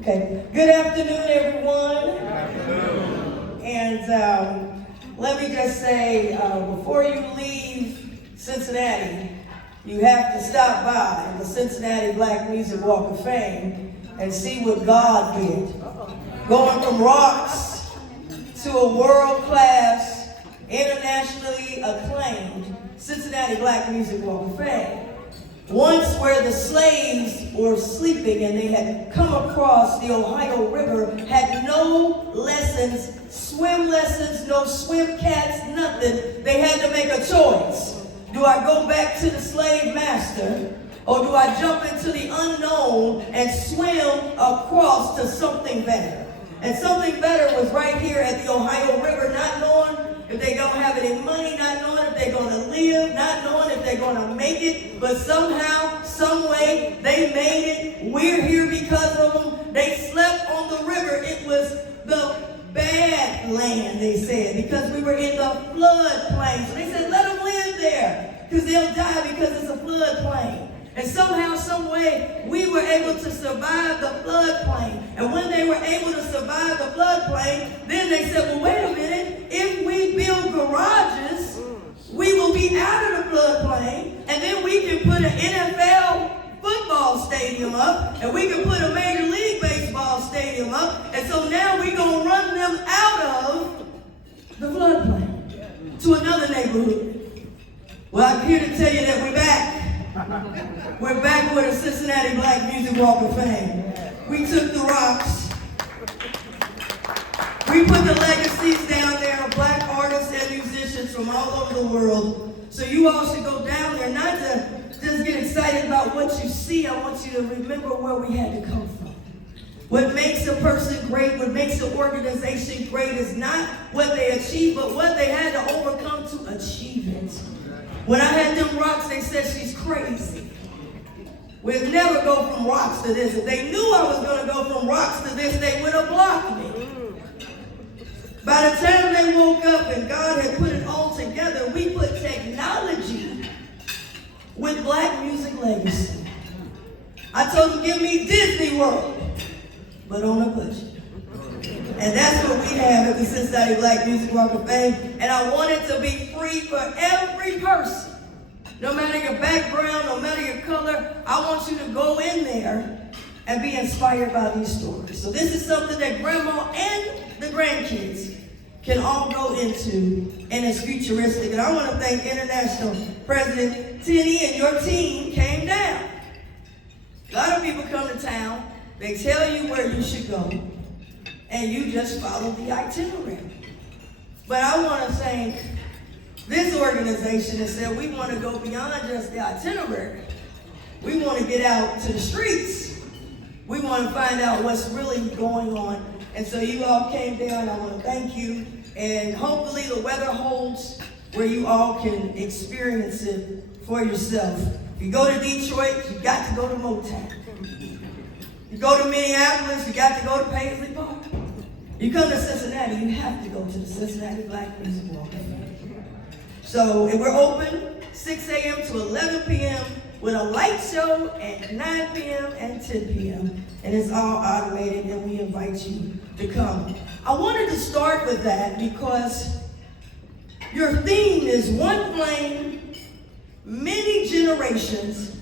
Okay. Good afternoon, everyone. Good afternoon. And let me just say, before you leave Cincinnati, you have to stop by the Cincinnati Black Music Walk of Fame and see what God did. Going from rocks to a world-class, internationally acclaimed Cincinnati Black Music Walk of Fame. Once where the slaves were sleeping and they had come across the Ohio River, had no lessons, swim lessons, no swim cats, nothing. They had to make a choice. Do I go back to the slave master, or do I jump into the unknown and swim across to something better? And something better was right here at the Ohio River, not knowing if they're going to have any money, not knowing if they're going to live, not knowing if they're going to make it, but somehow, some way, they made it. We're here because of them. They slept on the river. It was the bad land, they said, because we were in the floodplain. So they said, let them live there, because they'll die because it's a floodplain. And somehow, some way, we were able to survive the floodplain. And when they were able to survive the floodplain, then they said, well, wait a minute. If we build garages, we will be out of the floodplain. And then we can put an NFL football stadium up. And we can put a Major League Baseball stadium up. And so now we're going to run them out of the floodplain to another neighborhood. Well, I'm here to tell you that we're back. We're back with the Cincinnati Black Music Walk of Fame. We took the rocks. We put the legacies down there of black artists and musicians from all over the world. So you all should go down there, not to just get excited about what you see. I want you to remember where we had to come from. What makes a person great, what makes an organization great is not what they achieve, but what they had to overcome to achieve it. When I had them rocks, they said she's crazy. We'd never go from rocks to this. If they knew I was going to go from rocks to this, they would have blocked me. By the time they woke up and God had put it all together, we put technology with black music legacy. I told them, give me Disney World, but on a budget. And that's what we have at the Cincinnati Black Music Walk of Fame. And I want it to be free for every person. No matter your background, no matter your color, I want you to go in there and be inspired by these stories. So this is something that grandma and the grandkids can all go into, and it's futuristic. And I want to thank International President Tinny and your team came down. A lot of people come to town, they tell you where you should go, and you just follow the itinerary. But I want to thank this organization that said we want to go beyond just the itinerary. We want to get out to the streets. We want to find out what's really going on. And so you all came down. I want to thank you. And hopefully the weather holds where you all can experience it for yourself. If you go to Detroit, you got to go to Motown. You go to Minneapolis, you got to go to Paisley Park. You come to Cincinnati, you have to go to the Cincinnati Black Music Walk of Fame. So we're open 6 a.m. to 11 p.m. with a light show at 9 p.m. and 10 p.m. And it's all automated, and we invite you to come. I wanted to start with that because your theme is one flame, many generations,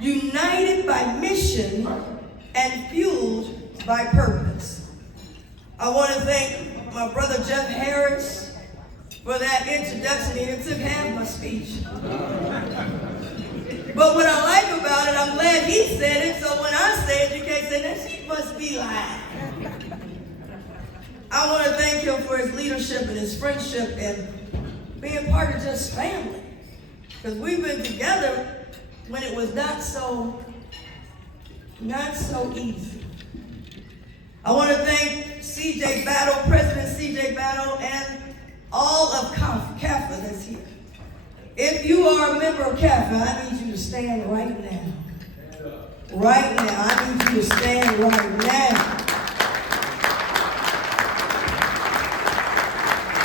united by mission and fueled by purpose. I want to thank my brother Jeff Harris for that introduction. It took half my speech. But what I like about it, I'm glad he said it, so when I say it, you can't say that she must be lying. I want to thank him for his leadership and his friendship and being part of just family. Because we've been together when it was not so easy. I want to thank C.J. Battle, President C.J. Battle, and all of CAFA that's here. If you are a member of CAFA, I need you to stand right now. Right now. I need you to stand right now.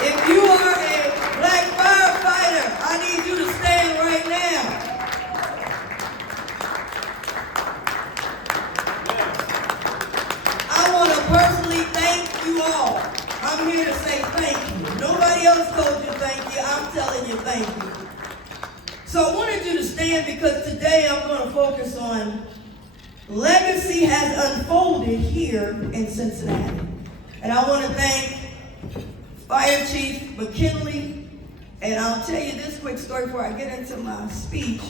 If you are a black firefighter, I need you to stand right now. you all. I'm here to say thank you. Nobody else told you thank you. I'm telling you thank you. So I wanted you to stand because today I'm going to focus on legacy has unfolded here in Cincinnati. And I want to thank Fire Chief McKinley. And I'll tell you this quick story before I get into my speech.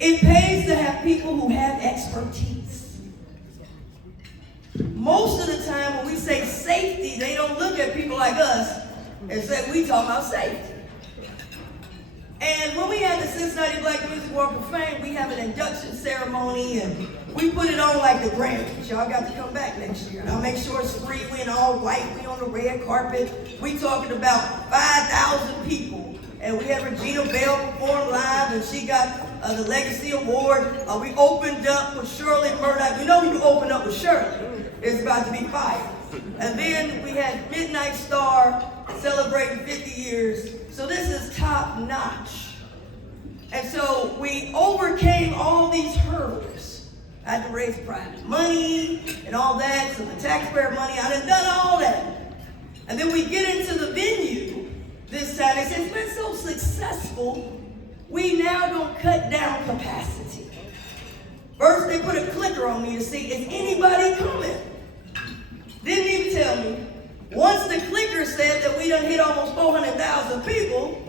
It pays to have people who have expertise. Most of the time when we say safety, they don't look at people like us and say, we talk about safety. And when we had the Cincinnati Black Music Walk of Fame, we have an induction ceremony, and we put it on like the Grammys. Y'all got to come back next year. And I'll make sure it's free. We in all white. We on the red carpet. We talking about 5,000 people. And we had Regina Bell perform live, and she got the Legacy Award. We opened up with Shirley Murdoch. You know when you open up with Shirley, it's about to be fire. And then we had Midnight Star celebrating 50 years. So this is top notch. And so we overcame all these hurdles. I had to raise private money and all that, so the taxpayer money, I done all that. And then we get into the venue this time. They said, it's been so successful, we now gonna cut down capacity. First they put a clicker on me to see, is anybody coming? Didn't even tell me. Once the clicker said that we done hit almost 400,000 people,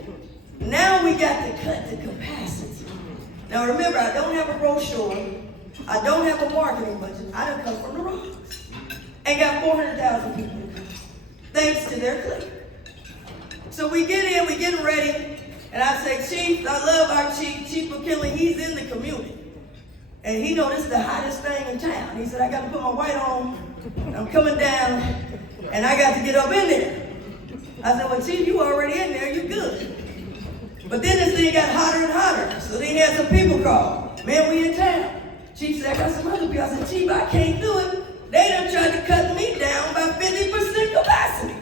now we got to cut the capacity. Now remember, I don't have a brochure. I don't have a marketing budget. I done come from the rocks. And got 400,000 people to come, thanks to their clicker. So we get in, we getting ready, and I say, Chief, I love our Chief, Chief McKinley, he's in the community. And he know this is the hottest thing in town. He said, I got to put my white on, I'm coming down, and I got to get up in there. I said, well, Chief, you already in there, you good. But then this thing got hotter and hotter. So then he had some people call. Man, we in town. Chief said, I got some other people. I said, Chief, I can't do it. They done tried to cut me down by 50% capacity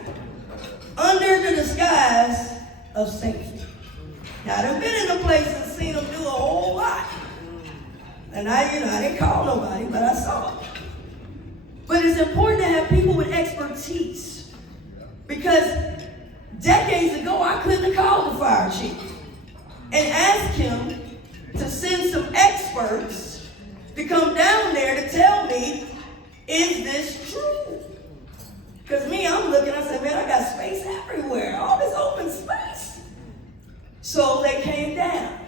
under the disguise of safety. Now, I've been in a place and seen them do a whole lot. And I didn't call nobody, but I saw it. But it's important to have people with expertise, because decades ago, I couldn't have called the fire chief and asked him to send some experts to come down there to tell me, is this true? Because me, I'm looking, I said, man, I got space everywhere, all this open space. So they came down.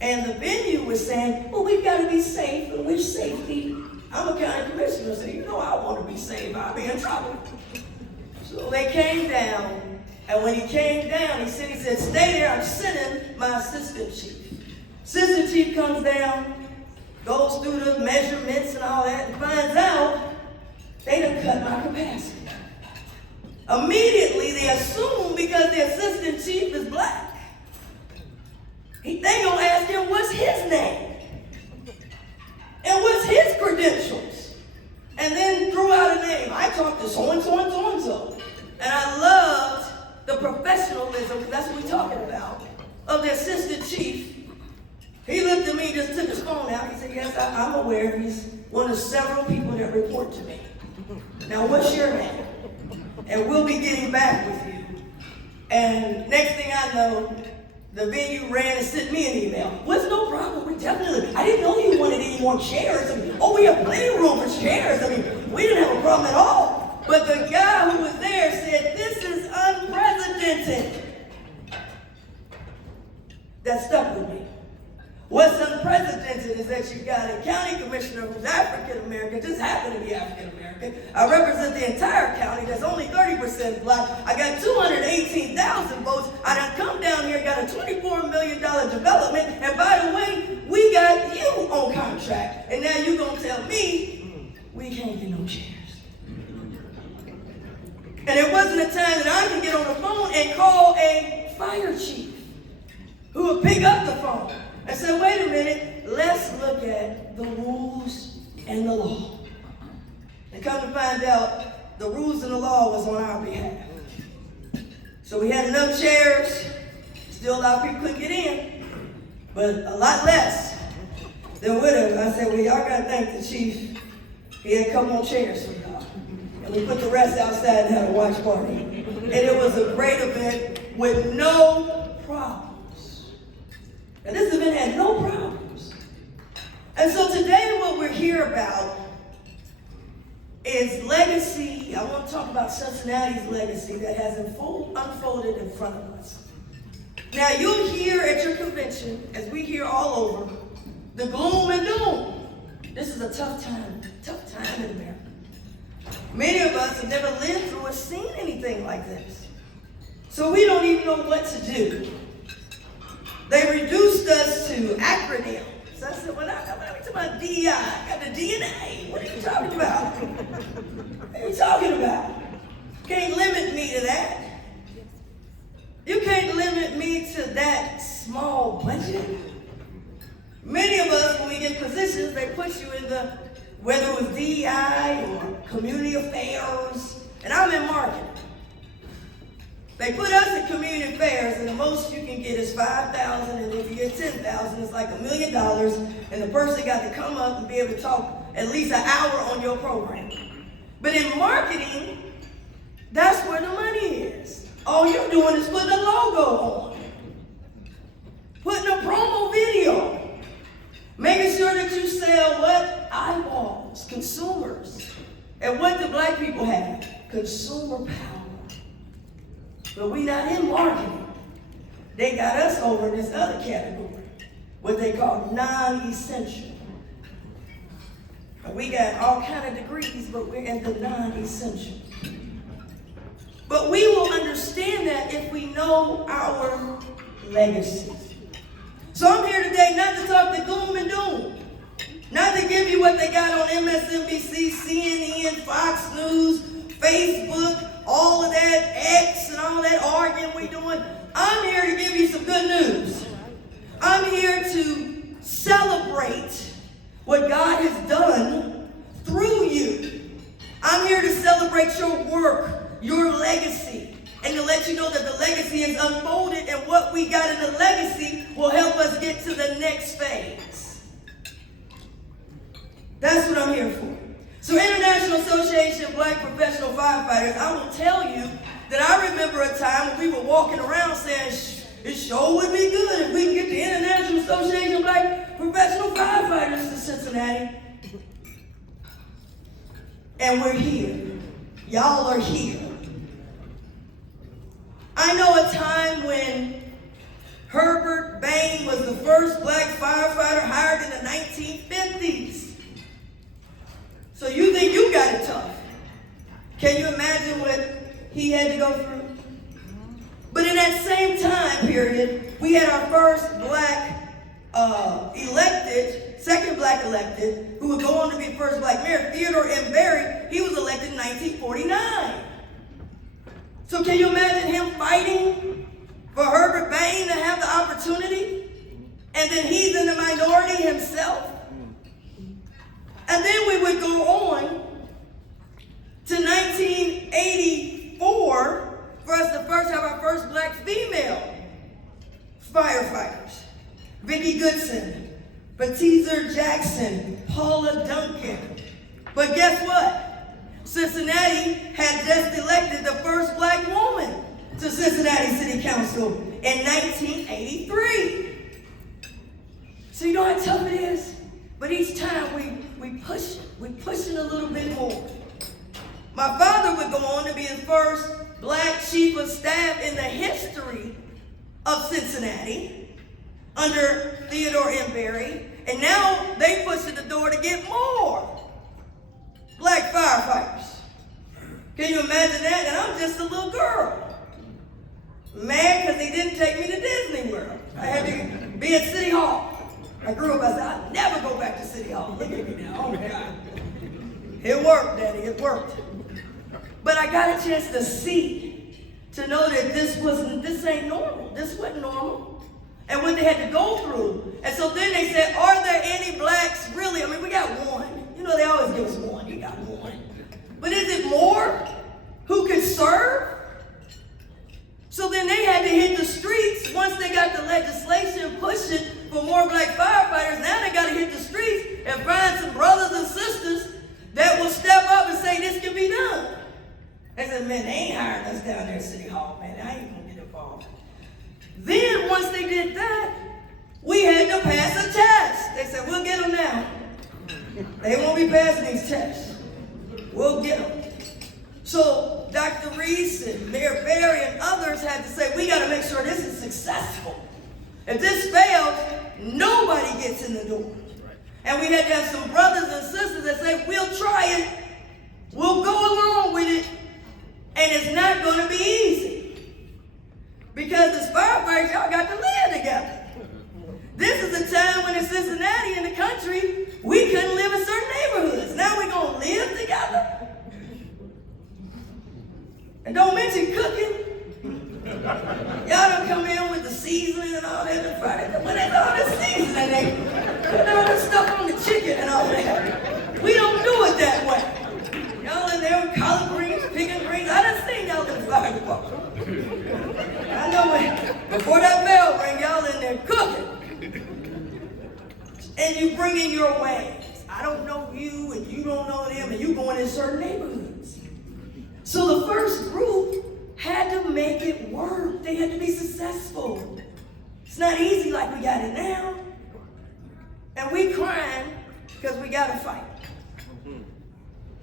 And the venue was saying, well, we've got to be safe, and which safety? I'm a county commissioner, so you know I want to be safe, I'll be in trouble. So they came down, and when he came down, he said, stay there, I'm sending my assistant chief. Assistant chief comes down, goes through the measurements and all that, and finds out they done cut my capacity. Immediately, they assume because the assistant chief is black, they gonna ask him what's his name and what's his credentials, and then threw out a name. I talked to so-and-so and so-and-so. And I loved the professionalism, because that's what we're talking about, of the assistant chief. He looked at me, just took his phone out. He said, yes, I'm aware. He's one of several people that report to me. Now, what's your name? And we'll be getting back with you. And next thing I know, the venue ran and sent me an email. What's no problem? We definitely, I didn't know you wanted any more chairs. We have plenty of room for chairs. We didn't have a problem at all. But the guy who was there said, this is unprecedented. That stuck with me. What's unprecedented is that you got a county commissioner who's African American, just happened to be African American. I represent the entire county that's only 30% black. I got 218,000 votes. I done come down here, got a $24 million development, and by the way, we got you on contract. And now you gonna tell me we can't get no chairs. And it wasn't a time that I could get on the phone and call a fire chief who would pick up the phone. I said, wait a minute, let's look at the rules and the law. And come to find out, the rules and the law was on our behalf. So we had enough chairs, still a lot of people couldn't get in, but a lot less than would have. I said, well, y'all gotta thank the chief. He had a couple more chairs for y'all. And we put the rest outside and had a watch party. And it was a great event with no problems. And this event had no problems. And so today what we're here about is legacy. I want to talk about Cincinnati's legacy that has unfolded in front of us. Now you'll hear at your convention, as we hear all over, the gloom and doom. This is a tough time in America. Many of us have never lived through or seen anything like this. So we don't even know what to do. They reduced us to acronyms. So I said, well, I'm talking about DEI. I got the DNA. What are you talking about? What are you talking about? Can't limit me to that. You can't limit me to that small budget. Many of us, when we get positions, they put you in the, whether it was DEI or community affairs, and I'm in marketing. They put us in community affairs, and the most you can get is $5,000, and if you get $10,000, it's like $1 million, and the person got to come up and be able to talk at least an hour on your program. But in marketing, that's where the money is. All you're doing is putting a logo on, putting a promo video, making sure that you sell what? Eyeballs, consumers. And what do black people have? Consumer power. But we not in marketing. They got us over in this other category, what they call non-essential. We got all kind of degrees, but we're in the non-essential. But we will understand that if we know our legacy. So I'm here today not to talk the gloom and doom, not to give you what they got on MSNBC, CNN, Fox News, Facebook, all of that, X and all that arguing we doing. I'm here to give you some good news. I'm here to celebrate what God has done through you. I'm here to celebrate your work, your legacy, and to let you know that the legacy is unfolded, and what we got in the legacy will help us get to the next phase. That's what I'm here for. So International Association of Black Professional Firefighters, I will tell you that I remember a time when we were walking around saying, it sure would be good if we can get the International Association of Black Professional Firefighters to Cincinnati. And we're here. Y'all are here. I know a time when Herbert Bain was the first black firefighter hired in the 1950s. So you think you got it tough. Can you imagine what he had to go through? But in that same time period, we had our first black elected, second black elected, who would go on to be first black mayor, Theodore M. Berry. He was elected in 1949. So can you imagine him fighting for Herbert Bain to have the opportunity? And then he's in the minority himself. And then we would go on to 1984 for us to first have our first black female firefighters. Vicki Goodson, Batizer Jackson, Paula Duncan. But guess what? Cincinnati had just elected the first black woman to Cincinnati City Council in 1983. So you know how tough it is? But each time we push it. We push it a little bit more. My father would go on to be the first black chief of staff in the history of Cincinnati under Theodore M. Berry. And now they push at the door to get more black firefighters. Can you imagine that? And I'm just a little girl. Mad because they didn't take me to Disney World. I had to be at City Hall. I grew up, I said, I'll never go back to City Hall. Look at me now. Oh, my God. It worked, Daddy. It worked. But I got a chance to see, to know that this ain't normal. This wasn't normal. And what they had to go through. And so then they said, are there any blacks really? I mean, we got one. You know, they always give us one. You got one. But is it more who could serve? So then they had to hit the streets once they got the legislation pushing for more black firefighters. Now they got to hit the streets and find some brothers and sisters that will step up and say this can be done. off. Then once they did that, we had to pass a test. They said, we'll get them now. They won't be passing these tests. We'll get them. So Dr. Reece and Mayor Barry and others had to say, we got to make sure this is successful. If this fails, nobody gets in the door. And we had to have some brothers and sisters that say, we'll try it. We'll go along with it. And it's not going to be easy. Because as firefighters, y'all got to live together. This is a time when in Cincinnati, in the country, we couldn't live in certain neighborhoods. Now we're going to live together. And don't mention cooking. Y'all don't come in with the seasoning and all that. When there's all this seasoning, they put all this stuff on the chicken and all that. We don't do it that way. Y'all in there with collard greens, picking greens. I done seen y'all in the fire department. I know before that bell ring, y'all in there cooking. And you bring in your ways. I don't know you and you don't know them, and you going in certain neighborhoods. So the first group had to make it work. They had to be successful. It's not easy like we got it now. And we crying because we got to fight.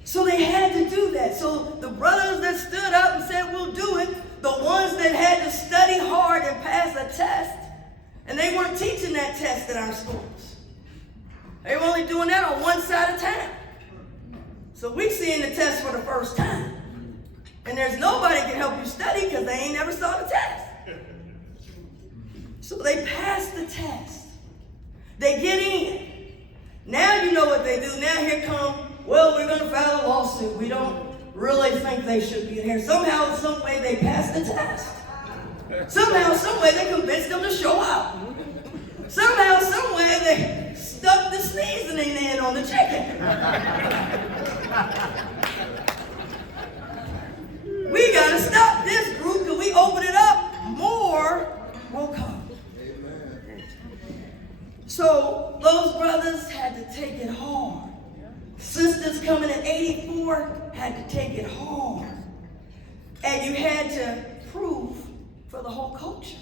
So they had to do that. So the brothers that stood up and said, we'll do it, the ones that had to study hard and pass a test, and they weren't teaching that test in our schools. They were only doing that on one side of town. So we seeing the test for the first time. And there's nobody can help you study because they ain't never saw the test. So they pass the test. They get in. Now you know what they do. Now here come, well, we're going to file a lawsuit. We don't really think they should be in here. Somehow, some way they passed the test. Somehow, some way they convinced them to show up. Somehow, some way they stuck the seasoning in on the chicken. We got to stop this group because we open it up, more will come. Amen. So those brothers had to take it hard. Sisters coming in 84 had to take it hard. And you had to prove for the whole culture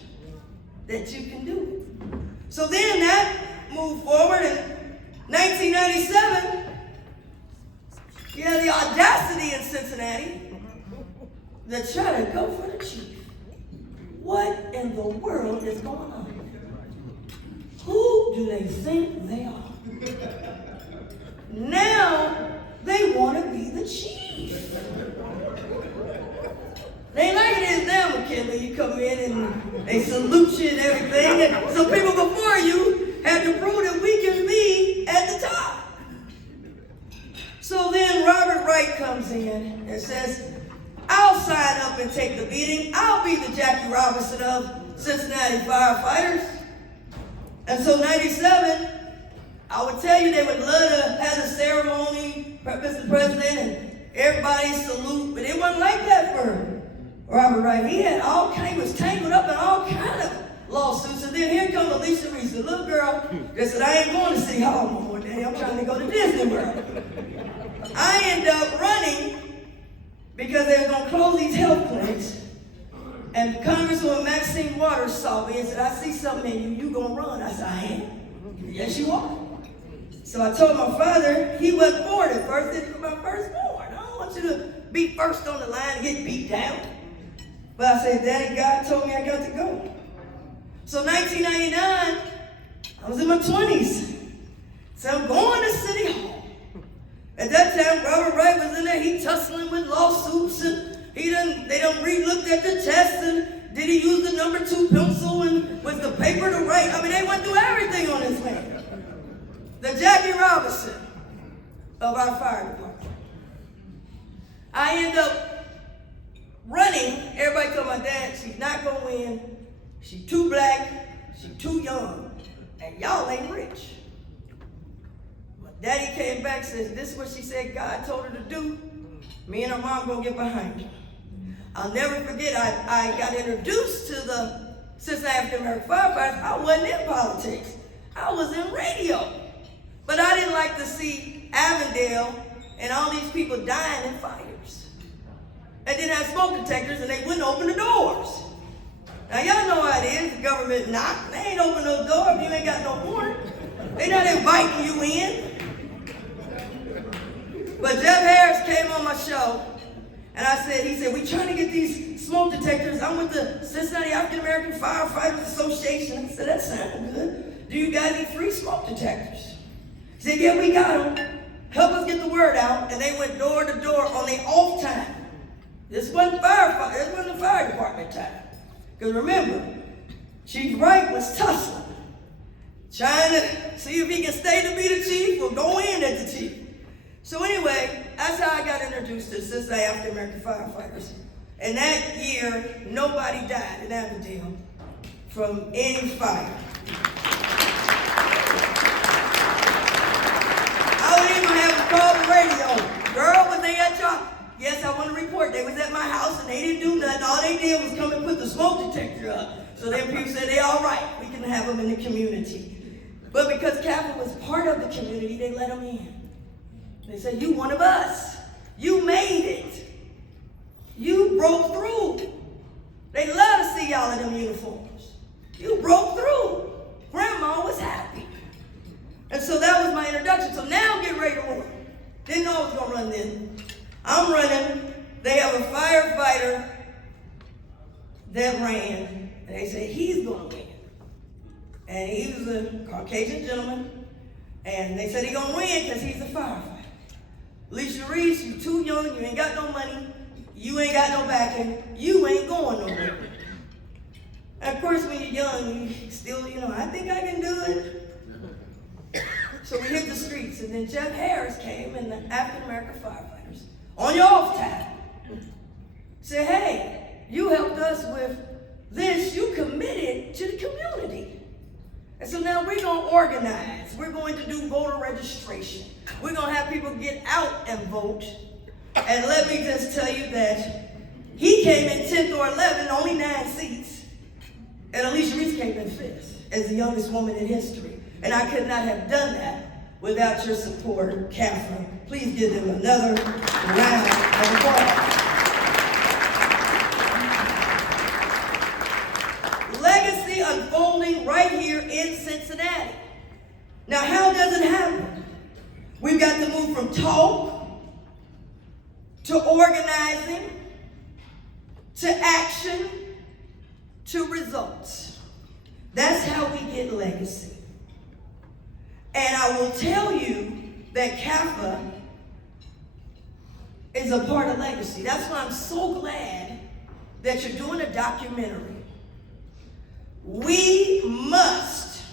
that you can do it. So then that moved forward in 1997. You had the audacity in Cincinnati to try to go for the chief. What in the world is going on? Who do they think they are? Now they want to be the chief. They ain't like it is now, McKinley. You come in and they salute you and everything. And so people before you had to prove that we can be at the top. So then Robert Wright comes in and says, I'll sign up and take the beating. I'll be the Jackie Robinson of Cincinnati firefighters. And so 97, I would tell you they would love to have the ceremony, Mr. President, and everybody salute, but it wasn't like that for Robert Wright. He had he was tangled up in all kind of lawsuits. And then here comes Alicia, Reece, a little girl that said, I ain't going to City Hall no more, Daddy. I'm trying to go to Disney World. I ended up running because they were going to close these health clinics. And Congresswoman Maxine Waters saw me and said, I see something in you. You going to run? I said, I am. Yes, you are. So I told my father, he wasn't born at first. This was my firstborn. I don't want you to be first on the line and get beat down. But I said, Daddy, God told me I got to go. So 1999, I was in my 20s. So I'm going to City Hall. At that time, Robert Wright was in there. He tussling with lawsuits, and they done re-looked at the test, and did he use the number 2 pencil, and was the paper to write? I mean, they went through everything on this man. The Jackie Robinson of our fire department. I end up running. Everybody told my dad, she's not going to win. She's too black. She's too young. And y'all ain't rich. Daddy came back and says, this is what she said God told her to do. Me and her mom gonna get behind her. I'll never forget, I got introduced to the Cincinnati African American firefighters. I wasn't in politics. I was in radio. But I didn't like to see Avondale and all these people dying in fires. They didn't have smoke detectors and they wouldn't open the doors. Now y'all know how it is, the government knock. They ain't open no door if you ain't got no warrant. They not inviting you in. But Jeff Harris came on my show, and he said, we trying to get these smoke detectors. I'm with the Cincinnati African American Firefighters Association. I said, that sounds good. Do you guys need free smoke detectors? He said, yeah, we got them. Help us get the word out. And they went door to door on their off time. This wasn't the fire department time. Because remember, Chief Wright was tussling, trying to see if he can stay to be the chief or go in as the chief. So anyway, that's how I got introduced to the Cincinnati African American Firefighters. And that year, nobody died in Avondale from any fire. I don't even have to call the radio. Girl, was they at y'all? Yes, I want to report. They was at my house and they didn't do nothing. All they did was come and put the smoke detector up. So then people said, they all right. We can have them in the community. But because Kappa was part of the community, they let them in. They said, you one of us. You made it. You broke through. They love to see y'all in them uniforms. You broke through. Grandma was happy. And so that was my introduction. So now get ready to run. Didn't know I was going to run then. I'm running. They have a firefighter that ran. And they said, he's going to win. And he was a Caucasian gentleman. And they said he's going to win because he's a firefighter. Alicia, Reece, you too young. You ain't got no money. You ain't got no backing. You ain't going nowhere. And of course, when you're young, you still, I think I can do it. So we hit the streets. And then Jeff Harris came and the African American firefighters, on your off time, said, hey, you helped us with this. You committed to the community. And so now we're going to organize. We're going to do voter registration. We're going to have people get out and vote. And let me just tell you that he came in 10th or 11th, only 9 seats. And Alicia Reece came in 5th as the youngest woman in history. And I could not have done that without your support, Kappa. Please give them another round of applause. Legacy unfolding right here in Cincinnati. Now, how does it happen? We've got to move from talk to organizing to action to results. That's how we get legacy. And I will tell you that Kappa is a part of legacy. That's why I'm so glad that you're doing a documentary. We must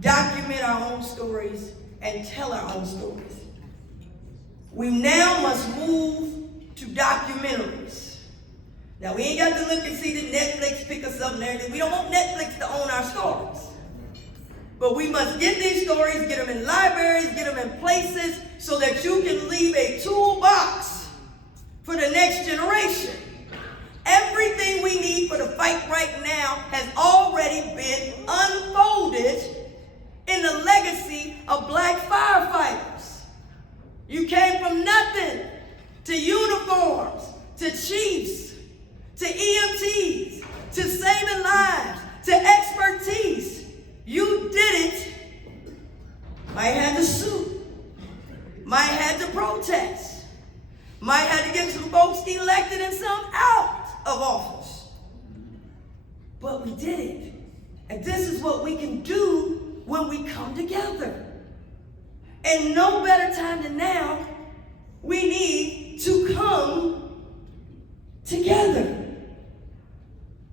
document our own stories and tell our own stories. We now must move to documentaries. Now, we ain't got to look and see that Netflix pick us up and everything. We don't want Netflix to own our stories. But we must get these stories, get them in libraries, get them in places so that you can leave a toolbox for the next generation. Everything we need for the fight right now has already been unfolded in the legacy of black firefighters. You came from nothing to uniforms, to chiefs, to EMTs, to saving lives, to expertise. You did it. Might have to sue. Might have to protest. Might have to get some folks elected and some out of office. But we did it. And this is what we can do when we come together. And no better time than now. We need to come together.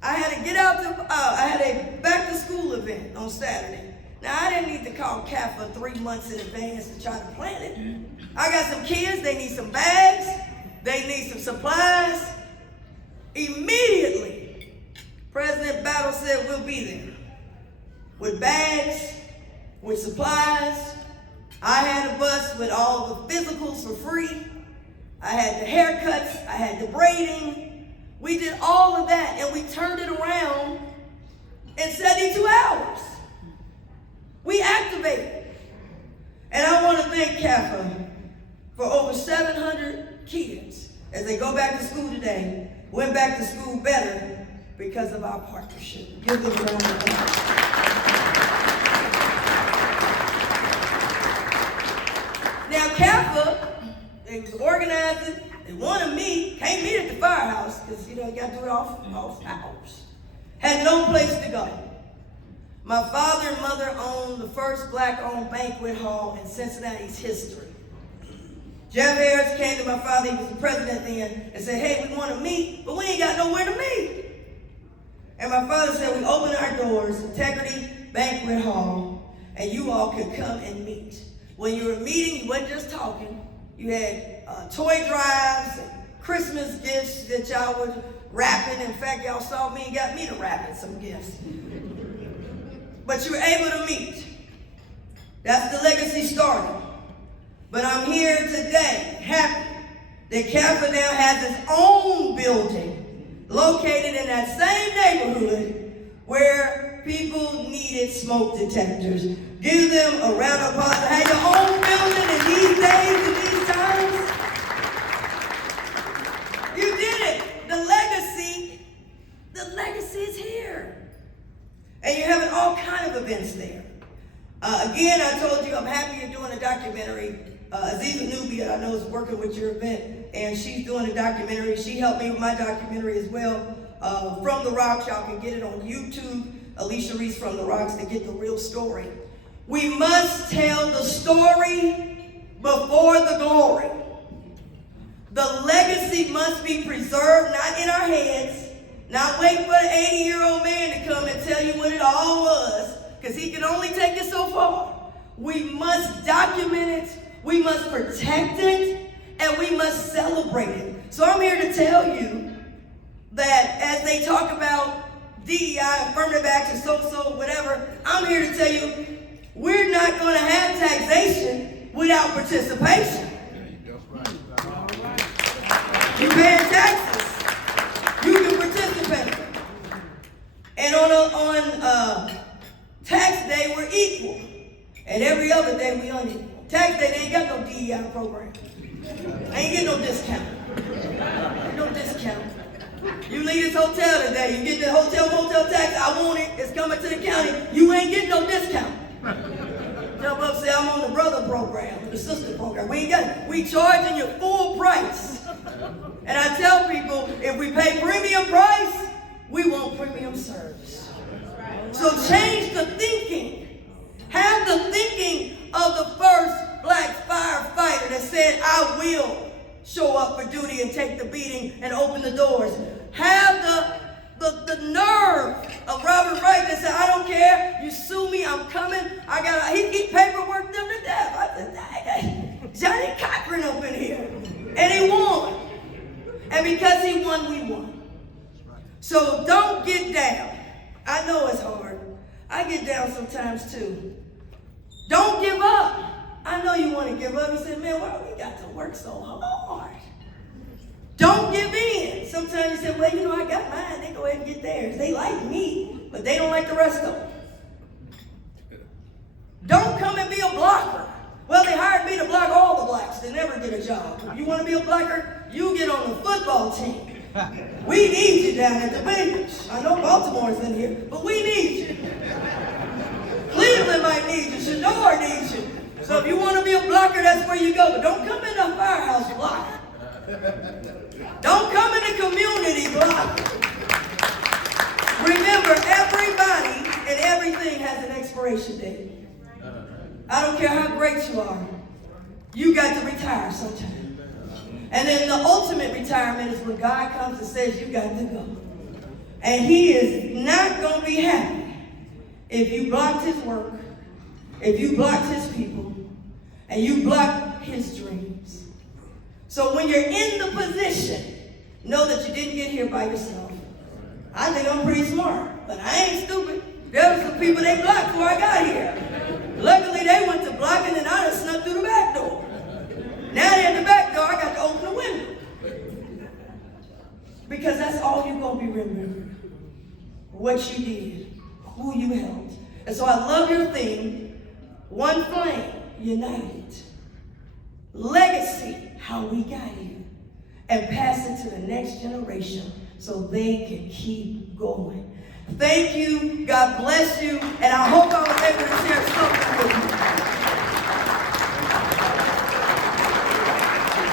I had to get out I had a back to school event on Saturday. Now, I didn't need to call Kappa 3 months in advance to try to plan it. I got some kids, they need some bags, they need some supplies. Immediately, President Battle said we'll be there. With bags, with supplies. I had a bus with all the physicals for free. I had the haircuts, I had the braiding. We did all of that and we turned it around in 72 hours. We activated. And I want to thank Kappa for over 700 kids as they go back to school today, went back to school better because of our partnership. Give them a round of applause. Now, CAFA, they was organizing, they want to meet, can't meet at the firehouse, because, you got to do it off hours. Had no place to go. My father and mother owned the first black-owned banquet hall in Cincinnati's history. Jeff Harris came to my father, he was the president then, and said, hey, we want to meet, but we ain't got nowhere to meet. And my father said, we open our doors, Integrity Banquet Hall, and you all could come and meet. When you were meeting, you wasn't just talking. You had toy drives and Christmas gifts that y'all would wrap in. In fact, y'all saw me and got me to wrap in some gifts. But you were able to meet. That's the legacy started. But I'm here today, happy that CAFA now has its own building located in that same neighborhood where people needed smoke detectors. Give them a round of applause to have your own building in these days and these times. You did it. The legacy is here. And you're having all kind of events there. Again, I told you I'm happy you're doing a documentary. Aziza Nubia, I know, is working with your event, and she's doing a documentary. She helped me with my documentary as well. From the Rocks, y'all can get it on YouTube. Alicia Reece from the Rocks to get the real story. We must tell the story before the glory. The legacy must be preserved, not in our heads, not wait for an 80-year-old man to come and tell you what it all was, because he can only take it so far. We must document it, we must protect it, and we must celebrate it. So I'm here to tell you that as they talk about DEI, affirmative action, so, whatever, I'm here to tell you, we're not going to have taxation without participation. You're paying taxes. You can participate. And on tax day, we're equal. And every other day, we unequal. Tax day, they ain't got no DEI program. I ain't getting no discount. Ain't no discount. You leave this hotel today, you get the hotel motel tax, I want it, it's coming to the county, you ain't getting no discount. Jump up, say I'm on the brother program, the sister program. We ain't got it. We charging you full price. And I tell people, if we pay premium price, we want premium service. So change the thinking. Have the thinking of the first black firefighter that said, I will show up for duty and take the beating and open the doors. Have the nerve of Robert Wright that said, I don't care, you sue me, I'm coming. He paperwork them to death. I said, dang, Johnny Cochran up in here. And he won. And because he won, we won. So don't get down. I know it's hard. I get down sometimes too. Don't give up. I know you want to give up. You say, man, why we got to work so hard? Don't give in. Sometimes you say, well, I got mine. They go ahead and get theirs. They like me, but they don't like the rest of them. Don't come and be a blocker. Well, they hired me to block all the blacks. They never get a job. If you want to be a blocker, you get on the football team. We need you down at the Bengals. I know Baltimore's in here, but we need you. Cleveland might need you. Shador needs you. So if you want to be a blocker, that's where you go. But don't come in the firehouse blocker. Don't come in the community blocker. Remember, everybody and everything has an expiration date. I don't care how great you are. You got to retire sometime. And then the ultimate retirement is when God comes and says you got to go. And he is not going to be happy if you blocked his work, if you blocked his people, and you blocked his dreams. So when you're in the position, know that you didn't get here by yourself. I think I'm pretty smart, but I ain't stupid. There were some people they blocked before I got here. Luckily, they went to blocking and I done snuck through the back door. Now they're in the back door, I got to open the window. Because that's all you're going to be remembering. What you did, who you helped. And so I love your theme, one flame, united. Legacy, how we got here. And pass it to the next generation so they can keep going. Thank you. God bless you. And I hope